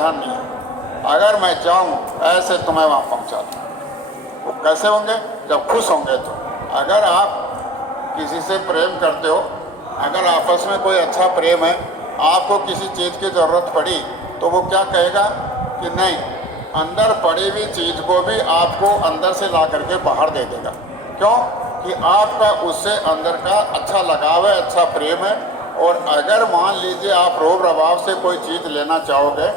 साधन नहीं है। अगर मैं चाहूँ ऐसे तुम्हें वहाँ पहुँचा दूँ। वो कैसे होंगे? जब खुश होंगे। तो अगर आप किसी से प्रेम करते हो, अगर आपस में कोई अच्छा प्रेम है, आपको किसी चीज़ की ज़रूरत पड़ी तो वो क्या कहेगा कि नहीं, अंदर पड़ी हुई चीज़ को भी आपको अंदर से ला करके बाहर दे देगा। क्यों? कि आपका उससे अंदर का अच्छा लगाव है, अच्छा प्रेम है। और अगर मान लीजिए आप रोब रबाब से कोई चीज़ लेना चाहोगे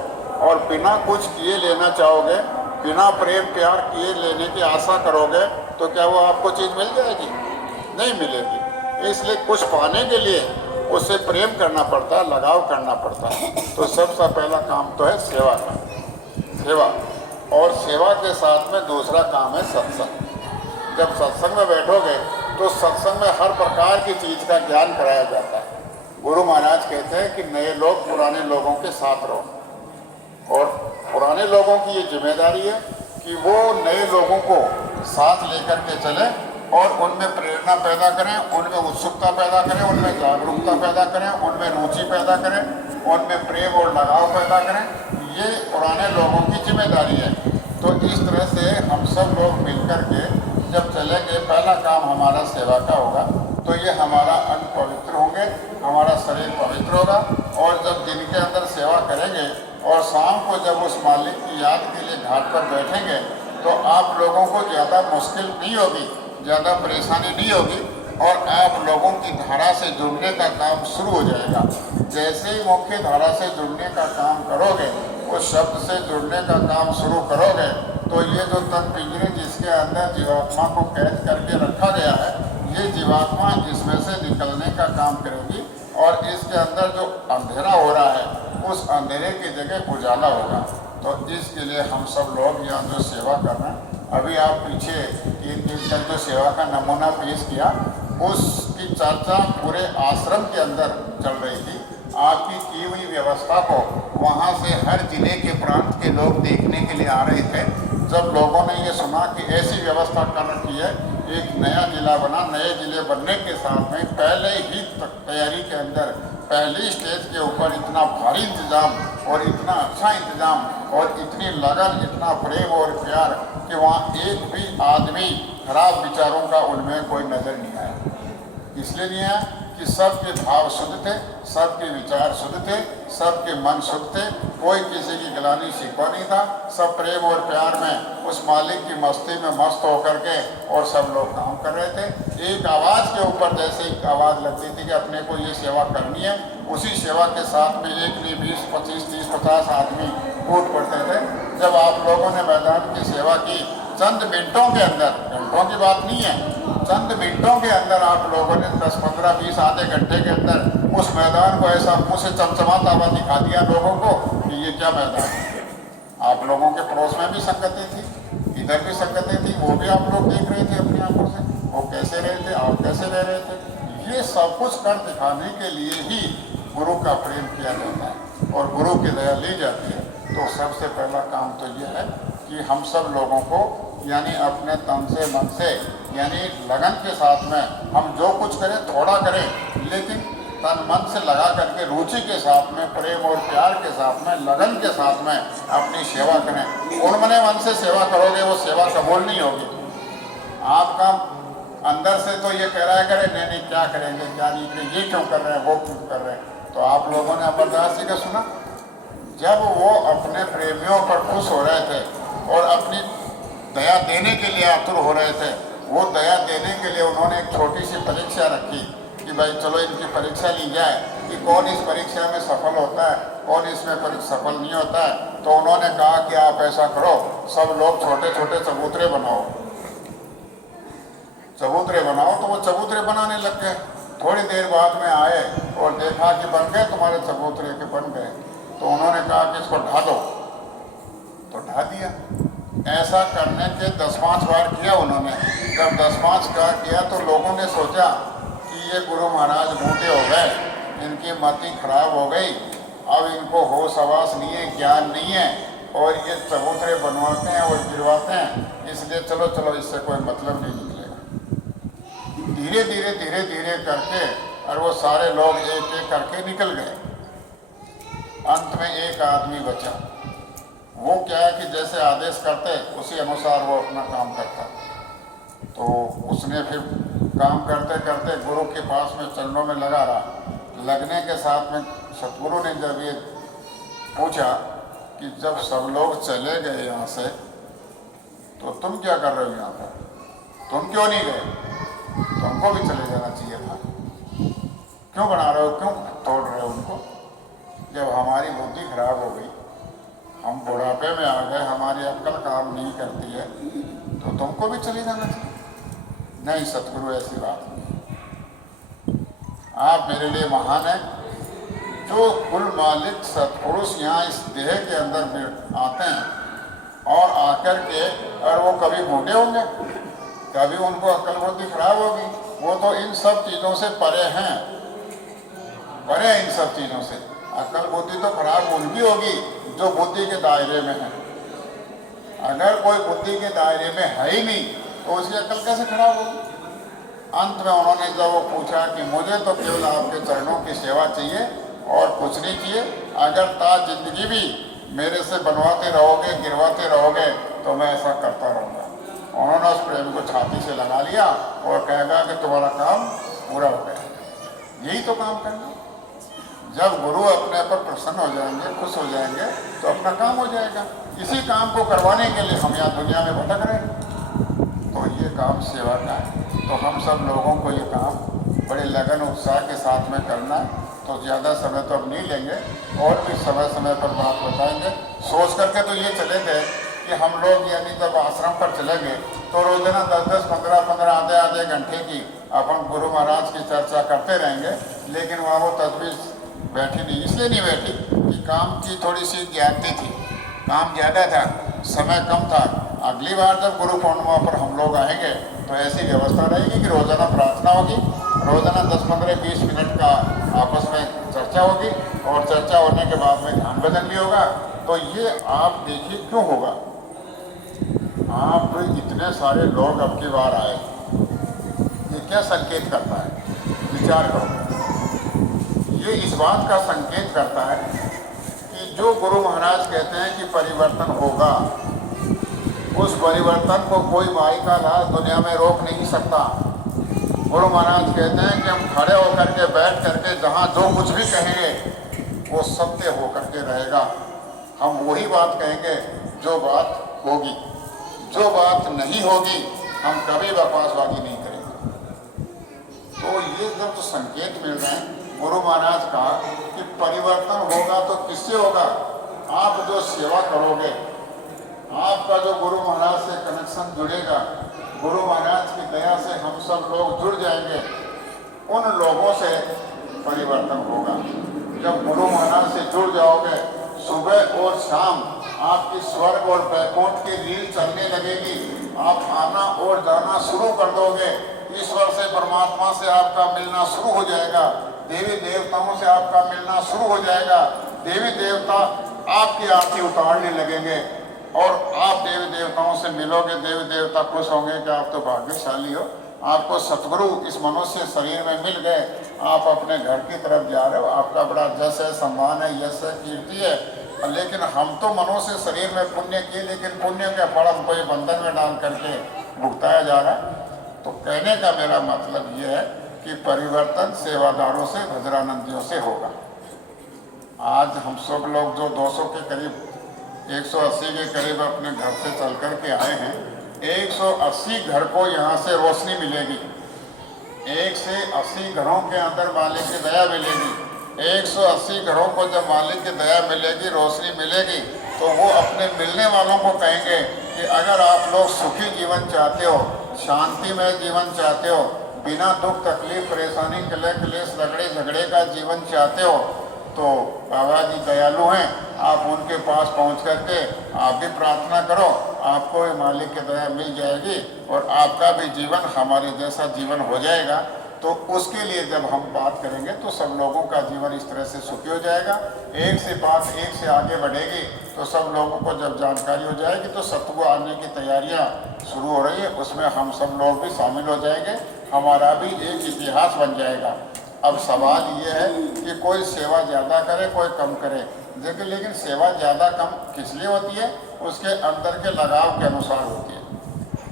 और बिना कुछ किए लेना चाहोगे, बिना प्रेम प्यार किए लेने की आशा करोगे, तो क्या वो आपको चीज़ मिल जाएगी? नहीं मिलेगी। इसलिए कुछ पाने के लिए उससे प्रेम करना पड़ता है, लगाव करना पड़ता है। तो सबसे पहला काम तो है सेवा का, सेवा। और सेवा के साथ में दूसरा काम है सत्संग। जब सत्संग में बैठोगे तो सत्संग में हर प्रकार की चीज़ का ज्ञान कराया जाता है। गुरु महाराज कहते हैं कि नए लोग पुराने लोगों के साथ रहो, और पुराने लोगों की ये जिम्मेदारी है कि वो नए लोगों को साथ लेकर के चलें और उनमें प्रेरणा पैदा करें, उनमें उत्सुकता पैदा करें, उनमें जागरूकता पैदा करें, उनमें रुचि पैदा करें, उनमें प्रेम और लगाव पैदा करें। ये पुराने लोगों की जिम्मेदारी है। तो इस तरह से हम सब लोग मिलकर के जब चलेंगे, पहला काम हमारा सेवा का होगा। तो ये हमारा अंग पवित्र होंगे, हमारा शरीर पवित्र होगा। और जब दिन के अंदर सेवा करेंगे और शाम को जब उस मालिक की याद के लिए घाट पर बैठेंगे, तो आप लोगों को ज़्यादा मुश्किल नहीं होगी, ज़्यादा परेशानी नहीं होगी, और आप लोगों की धारा से जुड़ने का काम शुरू हो जाएगा। जैसे ही मुख्य धारा से जुड़ने का काम करोगे, उस शब्द से जुड़ने का काम शुरू करोगे, तो ये जो तन पिंजरे जिसके अंदर जीवात्मा को कैद करके रखा गया है, ये जीवात्मा इसमें से निकलने का काम करेगी। और इसके अंदर जो अंधेरा हो रहा है, उस अंधेरे की जगह उजाला होगा। तो इसके लिए हम सब लोग यहाँ जो सेवा कर रहे हैं, अभी आप पीछे 3 दिन तक जो सेवा का नमूना पेश किया, उसकी चर्चा पूरे आश्रम के अंदर चल रही थी। आपकी की हुई व्यवस्था को वहाँ से हर जिले के प्रांत के लोग देखने के लिए आ रहे थे। जब लोगों ने ये सुना कि ऐसी व्यवस्था कर रखी है, एक नया जिला बना, नए जिले बनने के साथ में पहले ही तैयारी के अंदर पहली स्टेज के ऊपर इतना भारी इंतजाम और इतना अच्छा इंतजाम और इतनी लगन, इतना प्रेम और प्यार कि वहाँ एक भी आदमी खराब विचारों का उनमें कोई नज़र नहीं आया। इसलिए नहीं आया कि सबके भाव शुद्ध थे, सबके विचार शुद्ध थे, सबके मन शुद्ध थे, कोई किसी की गिलानी शिकवा नहीं था। सब प्रेम और प्यार में उस मालिक की मस्ती में मस्त होकर के और सब लोग काम कर रहे थे। एक आवाज़ के ऊपर जैसे एक आवाज़ लगती थी कि अपने को ये सेवा करनी है, उसी सेवा के साथ में एक नहीं 20, 25, 30, 50 आदमी कूद पड़ते थे। जब आप लोगों ने मैदान की सेवा की, चंद मिनटों के अंदर, घंटों की बात नहीं है, चंद मिनटों के अंदर आप लोगों ने 10, 15, 20 आधे घंटे के अंदर उस मैदान को ऐसा मुँह से चमचमाता हुआ दिखा दिया लोगों को कि ये क्या मैदान है। आप लोगों के पड़ोस में भी संगतें थी, इधर भी संगतें थी, वो भी आप लोग देख रहे थे अपनी आंखों से, वो कैसे रहे थे, आप कैसे रह रहे थे। ये सब कुछ कर दिखाने के लिए ही गुरु का प्रेम किया जाता है और गुरु की दया ली जाती है। तो सबसे पहला काम तो ये है कि हम सब लोगों को यानी अपने तन से मन से यानी लगन के साथ में हम जो कुछ करें थोड़ा करें, लेकिन तन मन से लगा करके रुचि के साथ में, प्रेम और प्यार के साथ में, लगन के साथ में अपनी सेवा करें। उनमने मन से सेवा करोगे वो सेवा कबूल नहीं होगी। आपका अंदर से तो ये कह रहा है करें, नहीं नहीं क्या करेंगे, क्या नहीं करेंगे, ये क्यों कर रहे हैं, वो क्यों कर रहे हैं। तो आप लोगों ने अमरदास जी का सुना, जब वो अपने प्रेमियों पर खुश हो रहे थे और अपनी दया देने के लिए आतुर हो रहे थे, वो दया देने के लिए उन्होंने एक छोटी सी परीक्षा रखी कि भाई चलो इनकी परीक्षा ली जाए कि कौन इस परीक्षा में सफल होता है, कौन इसमें सफल नहीं होता है। तो उन्होंने कहा कि आप ऐसा करो, सब लोग छोटे छोटे चबूतरे बनाओ, चबूतरे बनाओ। तो वो चबूतरे बनाने लग गए। थोड़ी देर बाद में आए और देखा कि बन गए, तुम्हारे चबूतरे के बन गए। तो उन्होंने कहा कि इसको ढा दो, तो ढा दिया। ऐसा करने के 10-5 बार किया उन्होंने। जब 10-5 बार किया तो लोगों ने सोचा कि ये गुरु महाराज बूढ़े हो गए, इनकी मति खराब हो गई, अब इनको होश आवास नहीं है, ज्ञान नहीं है, और ये चबूतरे बनवाते हैं और गिरवाते हैं, इसलिए चलो चलो इससे कोई मतलब नहीं निकलेगा। धीरे धीरे धीरे धीरे करके और वो सारे लोग एक एक करके निकल गए। अंत में एक आदमी बचा। वो क्या है कि जैसे आदेश करते उसी अनुसार वो अपना काम करता। तो उसने फिर काम करते करते गुरु के पास में चरणों में लगा रहा। लगने के साथ में सतगुरु ने जब ये पूछा कि जब सब लोग चले गए यहाँ से तो तुम क्या कर रहे हो यहाँ पर, तुम क्यों नहीं गए, तुमको भी चले जाना चाहिए था, क्यों बना रहे हो, क्यों तोड़ रहे हो उनको। जब हमारी बुद्धि खराब हो गई, हम बुढ़ापे में आ गए, हमारी अक्ल काम नहीं करती है, तो तुमको भी चले जाना चाहिए। नहीं सतगुरु, ऐसी बात नहीं, आप मेरे लिए महान हैं। जो कुल मालिक सत्पुरुष यहाँ इस देह के अंदर आते हैं और आकर के, और वो कभी बूढ़े होंगे, कभी उनको अक्ल बुद्धि खराब होगी, वो तो इन सब चीज़ों से परे हैं, परे हैं इन सब चीज़ों से। अक्ल बुद्धि तो खराब उनकी होगी जो बुद्धि के दायरे में है। अगर कोई बुद्धि के दायरे में है ही नहीं तो उसकी अक्ल कैसे खराब होगी। अंत में उन्होंने जब वो पूछा कि मुझे तो केवल आपके चरणों की सेवा चाहिए और कुछ नहीं चाहिए, अगर ताज जिंदगी भी मेरे से बनवाते रहोगे, गिरवाते रहोगे, तो मैं ऐसा करता रहूँगा। उन्होंने उस प्रेम को छाती से लगा लिया और कहेगा कि तुम्हारा काम पूरा हो गया। यही तो काम करना। जब गुरु अपने पर प्रसन्न हो जाएंगे, खुश हो जाएंगे, तो अपना काम हो जाएगा। इसी काम को करवाने के लिए हम यहाँ दुनिया में भटक रहे हैं। तो ये काम सेवा का है। तो हम सब लोगों को ये काम बड़े लगन उत्साह के साथ में करना है। तो ज़्यादा समय तो अब नहीं लेंगे, और भी समय समय पर बात बताएंगे। सोच करके तो ये चले थे कि हम लोग यानी जब आश्रम पर चलेंगे तो रोजाना 10-10, 15-15, आधे घंटे की अपन गुरु महाराज की चर्चा करते रहेंगे। लेकिन वहाँ वो तजवीज़ बैठी नहीं, इसलिए नहीं बैठी कि काम की थोड़ी सी ज्ञाति थी, काम ज़्यादा था, समय कम था। अगली बार जब गुरु पूर्णिमा पर हम लोग आएंगे तो ऐसी व्यवस्था रहेगी कि रोज़ाना प्रार्थना होगी, रोज़ाना 10, 15, 20 मिनट का आपस में चर्चा होगी, और चर्चा होने के बाद में ध्यान भजन भी होगा। तो ये आप देखिए क्यों होगा। आप इतने सारे लोग अब की बार आए, ये क्या संकेत करता है, विचार करो। ये इस बात का संकेत करता है कि जो गुरु महाराज कहते हैं कि परिवर्तन होगा, उस परिवर्तन को कोई माई का लाल दुनिया में रोक नहीं सकता। गुरु महाराज कहते हैं कि हम खड़े होकर के, बैठ करके, जहाँ जो कुछ भी कहेंगे वो सत्य होकर के रहेगा। हम वही बात कहेंगे जो बात होगी, जो बात नहीं होगी हम कभी बकवासबाजी नहीं करेंगे। तो ये जब संकेत मिल रहे हैं गुरु महाराज का कि परिवर्तन होगा, तो किससे होगा? आप जो सेवा करोगे, आपका जो गुरु महाराज से कनेक्शन जुड़ेगा, गुरु महाराज की दया से हम सब लोग जुड़ जाएंगे, उन लोगों से परिवर्तन होगा। जब गुरु महाराज से जुड़ जाओगे, सुबह और शाम आपकी स्वर्ग और बैकुंठ की रील चलने लगेगी। आप आना और जाना शुरू कर दोगे, ईश्वर से, परमात्मा से आपका मिलना शुरू हो जाएगा, देवी देवताओं से आपका मिलना शुरू हो जाएगा। देवी देवता आपकी आरती उतारने लगेंगे और आप देवी देवताओं से मिलोगे। देवी देवता खुश होंगे कि आप तो भाग्यशाली हो, आपको सतगुरु इस मनुष्य शरीर में मिल गए, आप अपने घर की तरफ जा रहे हो, आपका बड़ा जश है, सम्मान है, यश है, कीर्ति है। लेकिन हम तो मनुष्य शरीर में पुण्य किए, लेकिन पुण्य के फल हमको ये बंधन में डाल करके भुगताया जा रहा है। तो कहने का मेरा मतलब ये है कि परिवर्तन सेवादारों से, भजरानंदियों से होगा। आज हम सब लोग जो 200 के करीब, 180 के करीब अपने घर से चल कर के आए हैं, 180 घर को यहाँ से रोशनी मिलेगी। 1 से 80 घरों के अंदर मालिक की दया मिलेगी। 180 घरों को जब मालिक की दया मिलेगी, रोशनी मिलेगी, तो वो अपने मिलने वालों को कहेंगे कि अगर आप लोग सुखी जीवन चाहते हो, शांतिमय जीवन चाहते हो, बिना दुख तकलीफ परेशानी क्लेश रगड़े झगड़े का जीवन चाहते हो, तो बाबा जी दयालु हैं, आप उनके पास पहुंच करके आप भी प्रार्थना करो, आपको मालिक की दया मिल जाएगी और आपका भी जीवन हमारे जैसा जीवन हो जाएगा। तो उसके लिए जब हम बात करेंगे तो सब लोगों का जीवन इस तरह से सुखी हो जाएगा। एक से बात एक से आगे बढ़ेगी, तो सब लोगों को जब जानकारी हो जाएगी तो सत्संग आने की तैयारियां शुरू हो रही है, उसमें हम सब लोग भी शामिल हो जाएंगे, हमारा भी एक इतिहास बन जाएगा। अब सवाल ये है कि कोई सेवा ज़्यादा करे, कोई कम करे। देखिए, लेकिन सेवा ज़्यादा कम किस लिए होती है? उसके अंदर के लगाव के अनुसार होती है।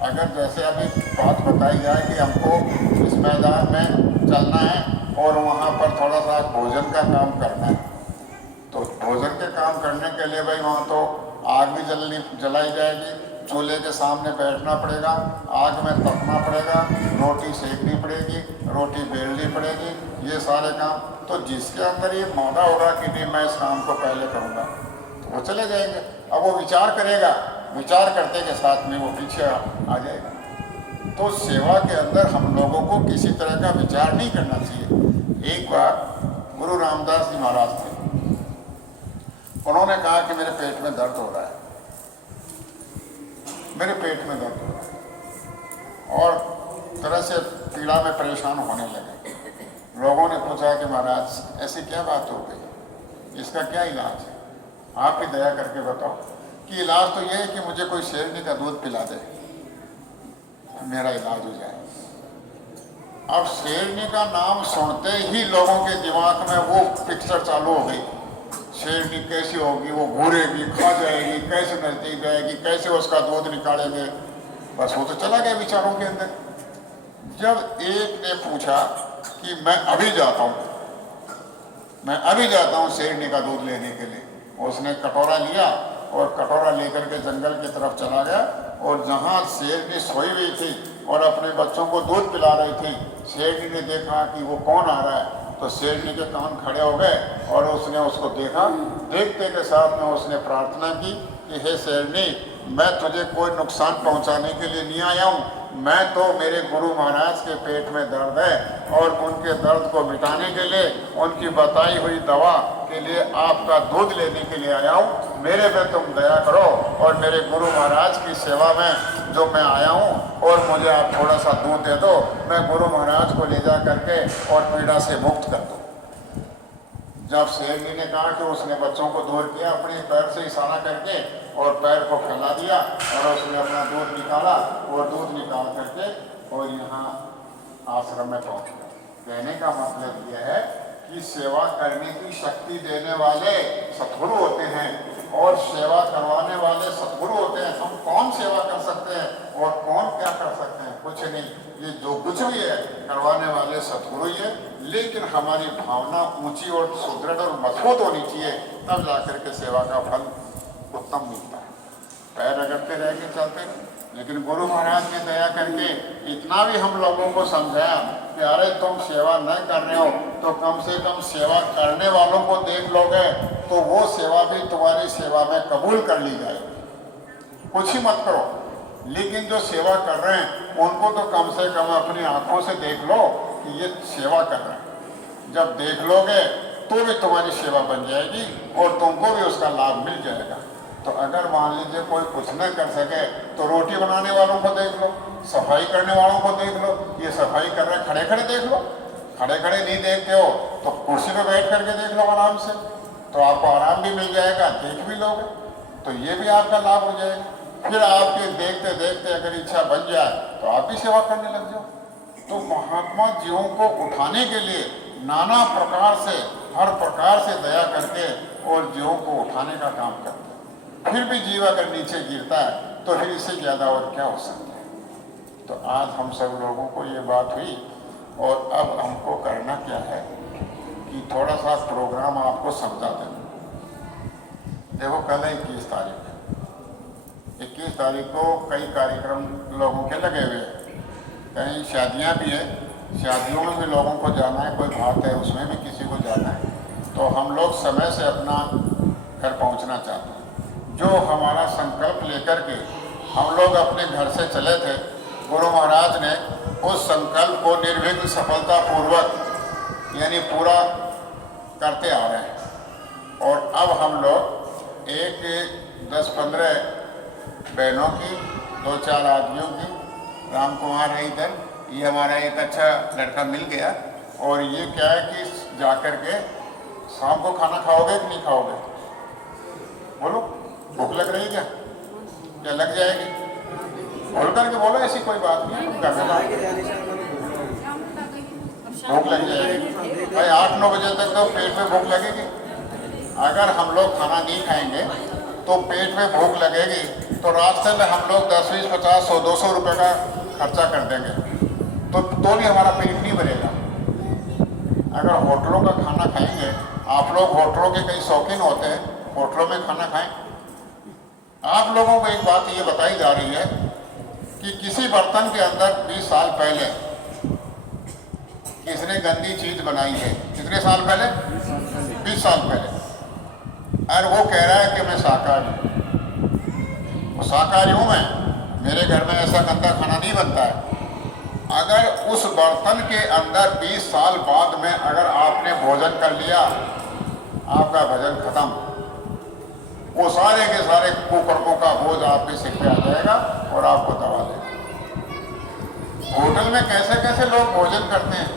अगर जैसे अभी बात बताई जाए कि हमको इस मैदान में चलना है और वहाँ पर थोड़ा सा भोजन का काम करना है, तो भोजन के काम करने के लिए भाई वहाँ तो आग भी जलाई जाएगी, चूल्हे के सामने बैठना पड़ेगा, आग में तपना पड़ेगा, रोटी सेकनी पड़ेगी, रोटी बेलनी पड़ेगी, ये सारे काम। तो जिसके अंदर ये मौका होगा कि नहीं मैं इस काम को पहले करूँगा, तो वो चले जाएंगे। अब वो विचार करेगा, विचार करते के साथ में वो पीछे आ जाएगा। तो सेवा के अंदर हम लोगों को किसी तरह का विचार नहीं करना चाहिए। एक बार गुरु रामदास जी महाराज थे, उन्होंने कहा कि मेरे पेट में दर्द हो रहा है, मेरे पेट में दर्द हो रहा है, और तरह से पीड़ा में परेशान होने लगे। लोगों ने पूछा कि महाराज ऐसी क्या बात हो गई, इसका क्या इलाज है, आप ही दया करके बताओ। कि इलाज तो ये है कि मुझे कोई शेरनी का दूध पिला दे, मेरा इलाज हो जाए। अब शेरनी का नाम सुनते ही लोगों के दिमाग में वो पिक्चर चालू हो गई, शेरनी कैसी होगी, वो घूरेगी, खा जाएगी, कैसे नजदीक जाएगी, कैसे उसका दूध निकालेंगे। बस वो तो चला गया विचारों के अंदर। जब एक ने पूछा कि मैं अभी जाता हूँ, मैं अभी जाता हूँ शेरनी का दूध लेने के लिए, उसने कटोरा लिया और कटोरा लेकर के जंगल की तरफ चला गया, और जहाँ शेरनी सोई हुई थी और अपने बच्चों को दूध पिला रही थी, शेरनी ने देखा कि वो कौन आ रहा है, तो शेरनी के कान खड़े हो गए और उसने उसको देखा। देखते के साथ में उसने प्रार्थना की कि हे शेरनी, मैं तुझे कोई नुकसान पहुंचाने के लिए नहीं आया हूँ, मैं तो मेरे गुरु महाराज के पेट में दर्द है और उनके दर्द को मिटाने के लिए, उनकी बताई हुई दवा के लिए आपका दूध लेने के लिए आया हूँ। मेरे पे तुम दया करो और मेरे गुरु महाराज की सेवा में जो मैं आया हूँ, और मुझे आप थोड़ा सा दूध दे दो, मैं गुरु महाराज को ले जा करके और पीड़ा से मुक्त कर दूँ। जब शेरनी ने कहा कि उसने बच्चों को दूर किया, अपने पैर से इशारा करके और पैर को फैला दिया, और उसने अपना दूध निकाला और दूध निकाल करके और यहाँ आश्रम में पहुँच गया। कहने का मतलब यह है कि सेवा करने की शक्ति देने वाले सद्गुरु होते हैं और सेवा करवाने वाले सद्गुरु होते हैं। हम कौन सेवा कर सकते हैं और कौन क्या कर सकते हैं? कुछ नहीं, ये जो कुछ भी है करवाने वाले सद्गुरु ही है। लेकिन हमारी भावना ऊंची और सुदृढ़ और मजबूत होनी चाहिए, तब जाकर के सेवा का फल उत्तम मिलता है। पैर रगड़ते रह के चलते, लेकिन गुरु महाराज ने दया करके इतना भी हम लोगों को समझाया कि अरे तुम सेवा न कर रहे हो तो कम से कम सेवा करने वालों को देख लोगे तो वो सेवा भी तुम्हारी सेवा में कबूल कर ली जाएगी। कुछ ही मत करो, लेकिन जो सेवा कर रहे हैं उनको तो कम से कम अपनी आंखों से देख लो कि ये सेवा कर रहे हैं। जब देख लोगे तो भी तुम्हारी सेवा बन जाएगी और तुमको भी उसका लाभ मिल जाएगा। तो अगर मान लीजिए कोई कुछ न कर सके तो रोटी बनाने वालों को देख लो, सफाई करने वालों को देख लो, ये सफाई कर रहे खड़े खड़े देख लो। खड़े खड़े नहीं देखते हो तो कुर्सी पे बैठ करके देख लो आराम से, तो आपको आराम भी मिल जाएगा, देख भी लोगे तो ये भी आपका लाभ हो जाएगा। फिर आपके देखते देखते अगर इच्छा बन जाए तो आप भी सेवा करने लग जाओ। तो महात्मा जीवों को उठाने के लिए नाना प्रकार से, हर प्रकार से दया करके और जीवों को उठाने का काम करते हैं। फिर भी जीव अगर नीचे गिरता है तो फिर इससे ज़्यादा और क्या हो सकता है। तो आज हम सब लोगों को ये बात हुई, और अब हमको करना क्या है कि थोड़ा सा प्रोग्राम आपको समझा दें। देखो कल 21 तारीख है, 21 तारीख को कई कार्यक्रम लोगों के लगे हुए हैं, कहीं शादियां भी है, शादियों में भी लोगों को जाना है, कोई बात है उसमें भी किसी को जाना है। तो हम लोग समय से अपना घर पहुंचना चाहते हैं। जो हमारा संकल्प लेकर के हम लोग अपने घर से चले थे, गुरु महाराज ने उस संकल्प को निर्विघ्न सफलतापूर्वक यानी पूरा करते आ रहे हैं। और अब हम लोग एक 10-15 बहनों की, 2-4 आदमियों की, राम कुमार है इधर, ये हमारा एक अच्छा लड़का मिल गया। और ये क्या है कि जाकर के शाम को खाना खाओगे कि नहीं खाओगे? बोलो, भूख लग रही है क्या? क्या लग जाएगी? बोल करके बोलो, ऐसी कोई बात नहीं है, भूख लग जाएगी भाई। 8-9 बजे तक तो पेट में भूख लगेगी। अगर हम लोग खाना नहीं खाएंगे तो पेट में भूख लगेगी, तो रास्ते में हम लोग 10, 20, 50, 100, 200 रुपये का खर्चा कर देंगे, तो भी हमारा पेट नहीं भरेगा। अगर होटलों का खाना खाएंगे, आप लोग होटलों के कई शौकीन होते हैं, होटलों में खाना खाएं। आप लोगों को एक बात ये बताई जा रही है कि किसी बर्तन के अंदर 20 साल पहले किसने गंदी चीज बनाई है। कितने साल पहले? 20 साल पहले। और वो कह रहा है कि मैं शाकाहारी हूँ। शाकाहारी हूँ मैं, मेरे घर में ऐसा गंदा खाना नहीं बनता है। अगर उस बर्तन के अंदर 20 साल बाद में अगर आपने भोजन कर लिया, आपका भजन खत्म। वो सारे के सारे कुकर्मों का बोझ आप पे सिर पे आ जाएगा और आपको दबा देगा। होटल में कैसे कैसे लोग भोजन करते हैं,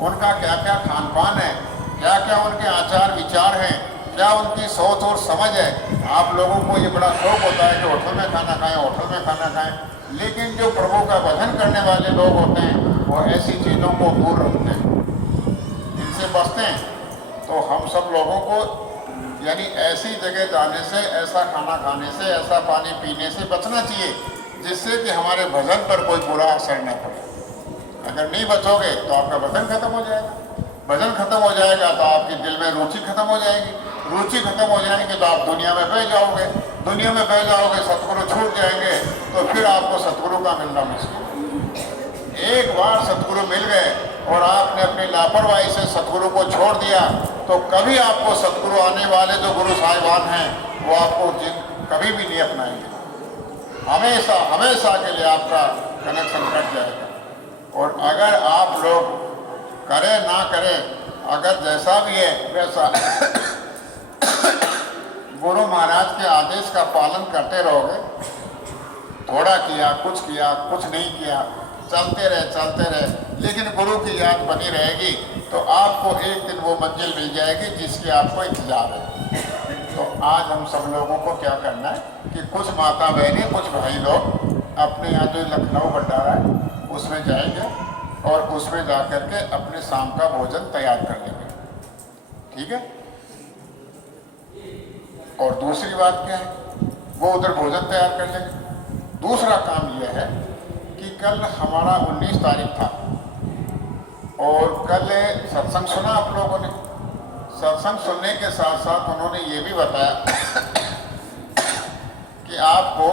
उनका क्या क्या खान पान है, क्या क्या उनके आचार विचार हैं, क्या उनकी सोच और समझ है। आप लोगों को ये बड़ा शौक होता है कि होटल में खाना खाएं, होटल में खाना खाएं, लेकिन जो प्रभु का भजन करने वाले लोग होते हैं वो ऐसी चीज़ों को दूर रखते हैं, इनसे बचते हैं। तो हम सब लोगों को यानी ऐसी जगह जाने से, ऐसा खाना खाने से, ऐसा पानी पीने से बचना चाहिए जिससे कि हमारे भजन पर कोई बुरा असर न पड़े। अगर नहीं बचोगे तो आपका भजन खत्म हो जाएगा, भजन खत्म हो जाएगा तो आपके दिल में रुचि खत्म हो जाएगी, रुचि खत्म हो जाएगी तो आप दुनिया में बह जाओगे, दुनिया में बह जाओगे, सतगुरु छूट जाएंगे, तो फिर आपको सतगुरु का मिलना मुश्किल। एक बार सतगुरु मिल गए और आपने अपनी लापरवाही से सतगुरु को छोड़ दिया तो कभी आपको सतगुरु आने वाले जो गुरु साहिबान हैं वो आपको कभी भी नहीं अपनाएंगे, हमेशा हमेशा के लिए आपका कनेक्शन कट जाएगा। और अगर आप लोग करें ना करें, अगर जैसा भी है वैसा गुरु महाराज के आदेश का पालन करते रहोगे, थोड़ा किया, कुछ नहीं किया, चलते रहे, लेकिन गुरु की याद बनी रहेगी तो आपको एक दिन वो मंजिल मिल जाएगी जिसकी आपको इंतजार है। तो आज हम सब लोगों को क्या करना है कि कुछ माता बहनें, कुछ भाई लोग अपने यहाँ जो लखनऊ भंडारा है उसमें जाएंगे और उसमें जा कर के अपने शाम का भोजन तैयार कर लेंगे, ठीक है। और दूसरी बात क्या है, वो उधर भोजन तैयार कर लेंगे। दूसरा काम यह है कि कल हमारा 19 तारीख था और कल सत्संग सुना आप लोगों ने। सत्संग सुनने के साथ साथ उन्होंने ये भी बताया कि आपको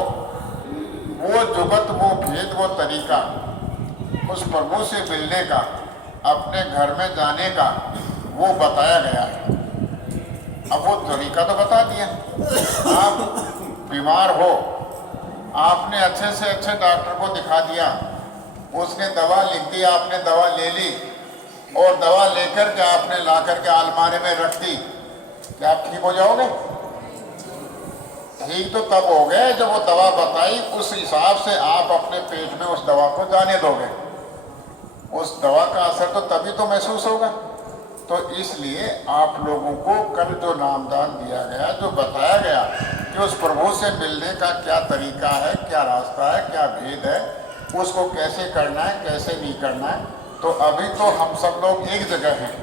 वो जुगत, वो भेद, वो तरीका उस प्रभु से मिलने का, अपने घर में जाने का वो बताया गया है। अब वो तरीका तो बता दिया। आप बीमार हो, आपने अच्छे से अच्छे डॉक्टर को दिखा दिया, उसने दवा लिख दी, आपने दवा ले ली और दवा लेकर के आपने ला करके अलमारी में रख दी, क्या आप ठीक हो जाओगे? ठीक तो तब हो गए जब वो दवा बताई उस हिसाब से आप अपने पेट में उस दवा को जाने दोगे। उस दवा का असर तो तभी तो महसूस होगा। तो इसलिए आप लोगों को कल जो नामदान दिया गया, जो बताया गया कि उस प्रभु से मिलने का क्या तरीका है, क्या रास्ता है, क्या भेद है, उसको कैसे करना है, कैसे नहीं करना है। तो अभी तो हम सब लोग एक जगह हैं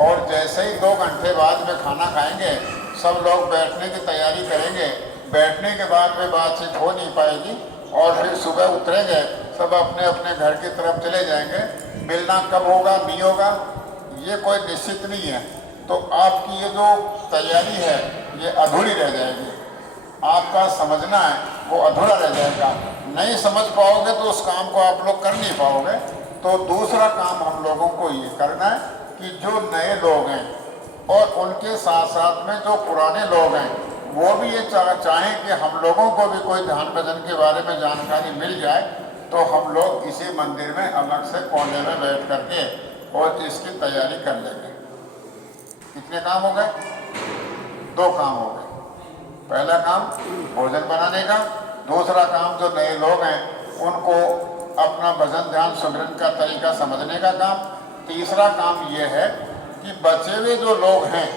और जैसे ही 2 घंटे बाद में खाना खाएंगे, सब लोग बैठने की तैयारी करेंगे। बैठने के बाद में बातचीत हो नहीं पाएगी और फिर सुबह उतरेंगे, सब अपने अपने घर की तरफ चले जाएंगे। मिलना कब होगा, नहीं होगा, ये कोई निश्चित नहीं है। तो आपकी ये जो तैयारी है ये अधूरी रह जाएगी, आपका समझना है वो अधूरा रह जाएगा। नहीं समझ पाओगे तो उस काम को आप लोग कर नहीं पाओगे। तो दूसरा काम हम लोगों को ये करना है कि जो नए लोग हैं और उनके साथ साथ में जो पुराने लोग हैं वो भी ये चाहें कि हम लोगों को भी कोई ध्यान भजन के बारे में जानकारी मिल जाए, तो हम लोग इसी मंदिर में अलग से कोने में बैठ करके और इसकी तैयारी कर लेंगे। कितने काम हो गए? 2 काम हो गए। पहला काम भोजन बनाने का, दूसरा काम जो नए लोग हैं उनको अपना भजन ध्यान सुमिरन का तरीका समझने का काम। तीसरा काम ये है कि बचे हुए जो लोग हैं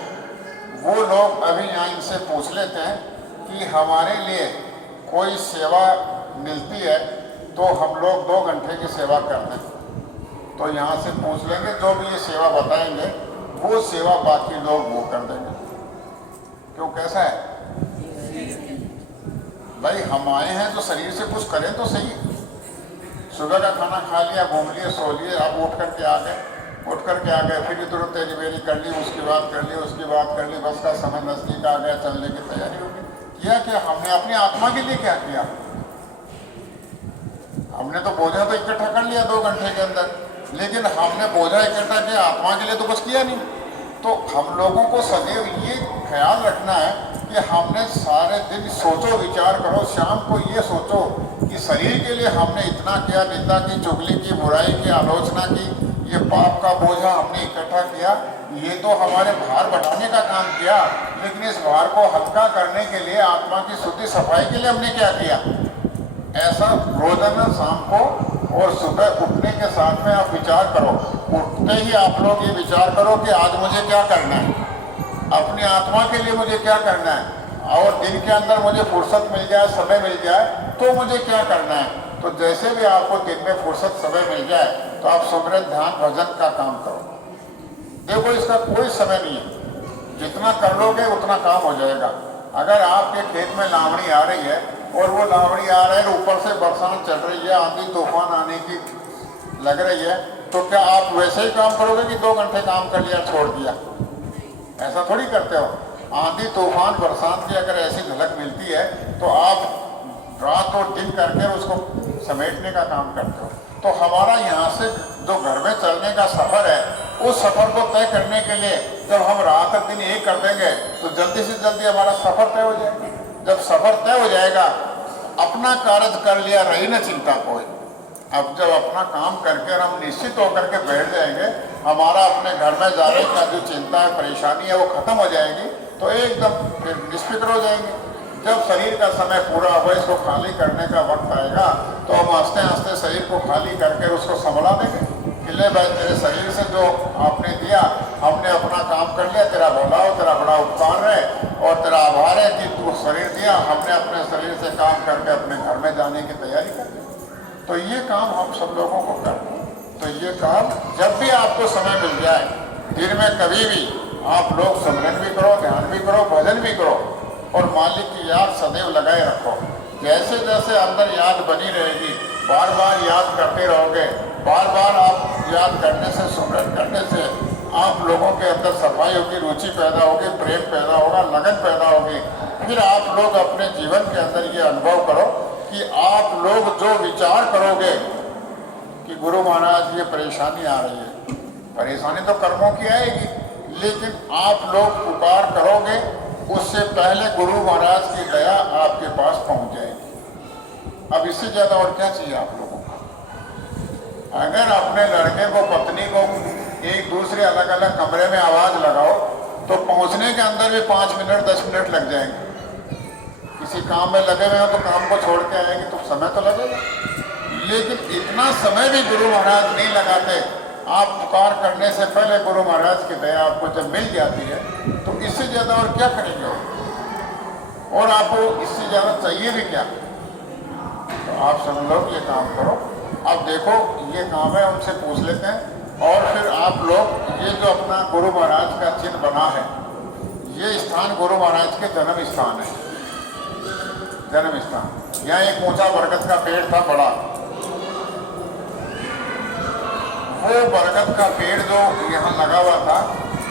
वो लोग अभी यहाँ इनसे पूछ लेते हैं कि हमारे लिए कोई सेवा मिलती है तो हम लोग 2 घंटे की सेवा कर दें। तो यहाँ से पूछ लेंगे, जो भी ये सेवा बताएंगे वो सेवा बाकी लोग वो कर देंगे। क्यों, कैसा है भाई? हम आए हैं तो शरीर से कुछ करें तो सही। सुबह का खाना खा लिया, घूम लिए, सो लिए, अब उठ करके आ गए, फिर तुरंत तेरी बेरी कर ली, उसकी बात कर ली, बस का समय नजदीक आ गया, चलने की तैयारी हो गई। किया क्या हमने? अपनी आत्मा के लिए क्या किया? हमने तो बोझा तो इकट्ठा कर लिया 2 घंटे के अंदर, लेकिन हमने बोझा इकट्ठा किया, आत्मा के लिए तो कुछ किया नहीं। तो हम लोगों को सदैव ये ख्याल रखना है कि हमने सारे दिन सोचो, विचार करो, शाम को ये सोचो कि शरीर के लिए हमने इतना किया, निंदा की, चुगली की, बुराई की, आलोचना की, ये पाप का बोझा हमने इकट्ठा किया, ये तो हमारे भार बढ़ाने का काम किया, लेकिन इस भार को हल्का करने के लिए, आत्मा की शुद्धि सफाई के लिए हमने क्या किया? ऐसा रोजाना शाम को और सुबह उठने के साथ में आप विचार करो। उठते ही आप लोग ये विचार करो कि आज मुझे क्या करना है, अपनी आत्मा के लिए मुझे क्या करना है, और दिन के अंदर मुझे फुर्सत मिल जाए, समय मिल जाए तो मुझे क्या करना है। तो जैसे भी आपको दिन में फुर्सत, समय मिल जाए तो आप सुमिरन, ध्यान, भजन का काम करो। देखो इसका कोई समय नहीं है, जितना कर लोगे उतना काम हो जाएगा। अगर आपके खेत में लावणी आ रही है और वो लावणी आ रहा है, ऊपर से बरसात चल रही है, आंधी तूफान आने की लग रही है, तो क्या आप वैसे ही काम करोगे कि 2 घंटे काम कर लिया छोड़ दिया? ऐसा थोड़ी करते हो। आंधी तूफान बरसात की अगर ऐसी झलक मिलती है तो आप रात और दिन करके उसको समेटने का काम करते हो। तो हमारा यहाँ से जो घर में चलने का सफ़र है, उस सफ़र को तय करने के लिए जब हम रात और दिन एक कर देंगे तो जल्दी से जल्दी हमारा सफ़र तय हो जाएगा। जब सफ़र तय हो जाएगा, अपना कार्य कर लिया, रही न चिंता कोई। अब जब अपना काम करके और हम निश्चित होकर के बैठ जाएंगे, हमारा अपने घर में जाने का जो चिंता है, परेशानी है, वो खत्म हो जाएगी, तो एकदम फिर निष्फिक्र हो जाएंगे। जब शरीर का समय पूरा हो, इसको खाली करने का वक्त आएगा, तो हम हंसते हंसते शरीर को खाली करके उसको संभला देंगे कि ले भाई, तेरे शरीर से जो आपने दिया, हमने अपना काम कर लिया, तेरा भला हो, तेरा बड़ा उपकार है और तेरा आभार है कि तू शरीर दिया, हमने अपने शरीर से काम करके अपने घर में जाने की तैयारी कर ली। तो ये काम हम सब लोगों को करना है। तो ये काम जब भी आपको समय मिल जाए, दिन में कभी भी आप लोग सिमरन भी करो, ध्यान भी करो, भजन भी करो और मालिक की याद सदैव लगाए रखो। जैसे जैसे अंदर याद बनी रहेगी, बार बार याद करते रहोगे, बार बार आप याद करने से, सिमरन करने से आप लोगों के अंदर सफाई होगी, रुचि पैदा होगी, प्रेम पैदा होगा, लगन पैदा होगी। फिर आप लोग अपने जीवन के अंदर ये अनुभव करो कि आप लोग जो विचार करोगे कि गुरु महाराज ये परेशानी आ रही है, परेशानी तो कर्मों की आएगी, लेकिन आप लोग पुकार करोगे, उससे पहले गुरु महाराज की दया आपके पास पहुंच जाएगी। अब इससे ज़्यादा और क्या चाहिए आप लोगों को? अगर अपने लड़के को, पत्नी को एक दूसरे अलग अलग कमरे में आवाज़ लगाओ तो पहुंचने के अंदर भी 5 मिनट 10 मिनट लग जाएंगे। किसी काम में लगे हुए हो तो काम को छोड़ के आएंगे तो समय तो लगेगा, लेकिन इतना समय भी गुरु महाराज नहीं लगाते। आप पुकार करने से पहले गुरु महाराज की दया आपको जब मिल जाती है तो इससे ज़्यादा और क्या करेंगे? और आपको इससे ज़्यादा चाहिए भी क्या? तो आप सब लोग ये काम करो। अब देखो ये काम है, उनसे पूछ लेते हैं। और फिर आप लोग ये जो अपना गुरु महाराज का चिन्ह बना है, ये स्थान गुरु महाराज के जन्म स्थान है, जन्म स्थान। यहाँ एक ऊंचा बरगद का पेड़ था, बड़ा। वो बरगद का पेड़ जो यहाँ लगा हुआ था,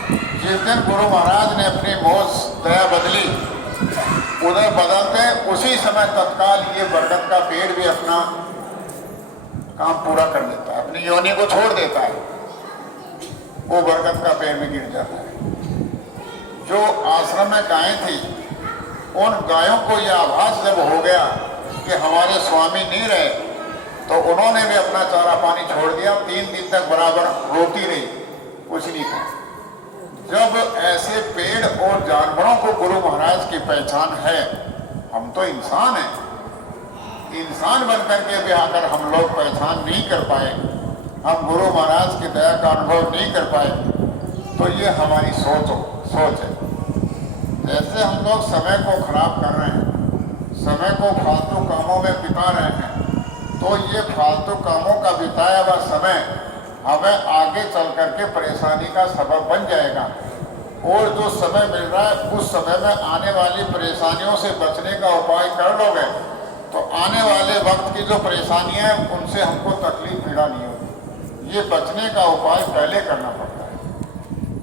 जिस दिन गुरु महाराज ने अपनी मौज दया बदली, उधर बदलते उसी समय तत्काल ये बरगद का पेड़ भी अपना काम पूरा कर लेता है, अपनी योनि को छोड़ देता है, वो बरगद का पेड़ में गिर जाता है। जो आश्रम में गायें थी, उन गायों को यह आभास जब हो गया कि हमारे स्वामी नहीं रहे, तो उन्होंने भी अपना चारा पानी छोड़ दिया। 3 दिन तक बराबर रोती रही, कुछ नहीं था। जब ऐसे पेड़ और जानवरों को गुरु महाराज की पहचान है, हम तो इंसान हैं, इंसान बनकर के भी अगर हम लोग पहचान नहीं कर पाए, हम गुरु महाराज की दया का अनुभव नहीं कर पाए, तो ये हमारी सोच है। जैसे हम लोग समय को खराब कर रहे हैं, समय को फालतू कामों में बिता रहे हैं, तो ये फालतू कामों का बिताया हुआ समय हमें आगे चल करके परेशानी का सबब बन जाएगा। और जो समय मिल रहा है उस समय में आने वाली परेशानियों से बचने का उपाय कर लोगे तो आने वाले वक्त की जो परेशानियां हैं उनसे हमको तकलीफ पीड़ा नहीं होगी। ये बचने का उपाय पहले करना पड़ता है।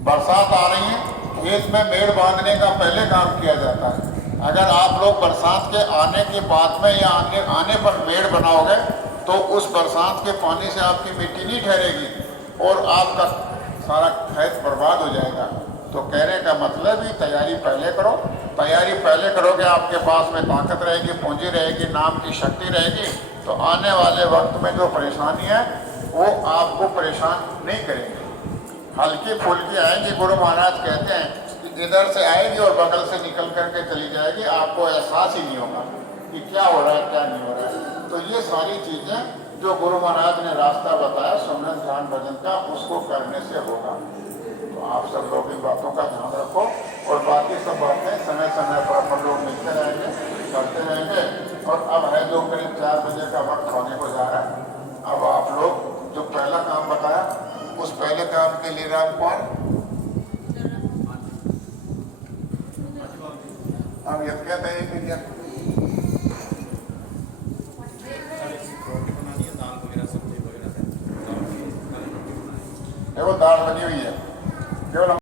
बरसात आ रही है, खेत में मेड़ बांधने का पहले काम किया जाता है। अगर आप लोग बरसात के आने के बाद में या आने पर मेड़ बनाओगे तो उस बरसात के पानी से आपकी मिट्टी नहीं ठहरेगी और आपका सारा खेत बर्बाद हो जाएगा। तो कहने का मतलब ही तैयारी पहले करो। तैयारी पहले करोगे, आपके पास में ताकत रहेगी, पूंजी रहेगी, नाम की शक्ति रहेगी, तो आने वाले वक्त में जो परेशानी है वो आपको परेशान नहीं करेंगे। हल्की फुल्की आएंगी, गुरु महाराज कहते हैं कि इधर से आएगी और बगल से निकल करके चली जाएगी, आपको एहसास ही नहीं होगा कि क्या हो रहा है क्या नहीं हो रहा है। तो ये सारी चीज़ें जो गुरु महाराज ने रास्ता बताया सुमरन ध्यान भजन का, उसको करने से होगा। तो आप सब लोग इन बातों का ध्यान रखो और बाकी सब बातें समय समय पर अपन लोग मिलते रहेंगे, करते रहेंगे। और अब है जो करीब 4 बजे का वक्त होने को जा रहा है। अब आप लोग जो पहला काम बताया उस पहले काम के लिए राम कौन हम ये कहते हैं कि वो दाल बनी हुई है केवल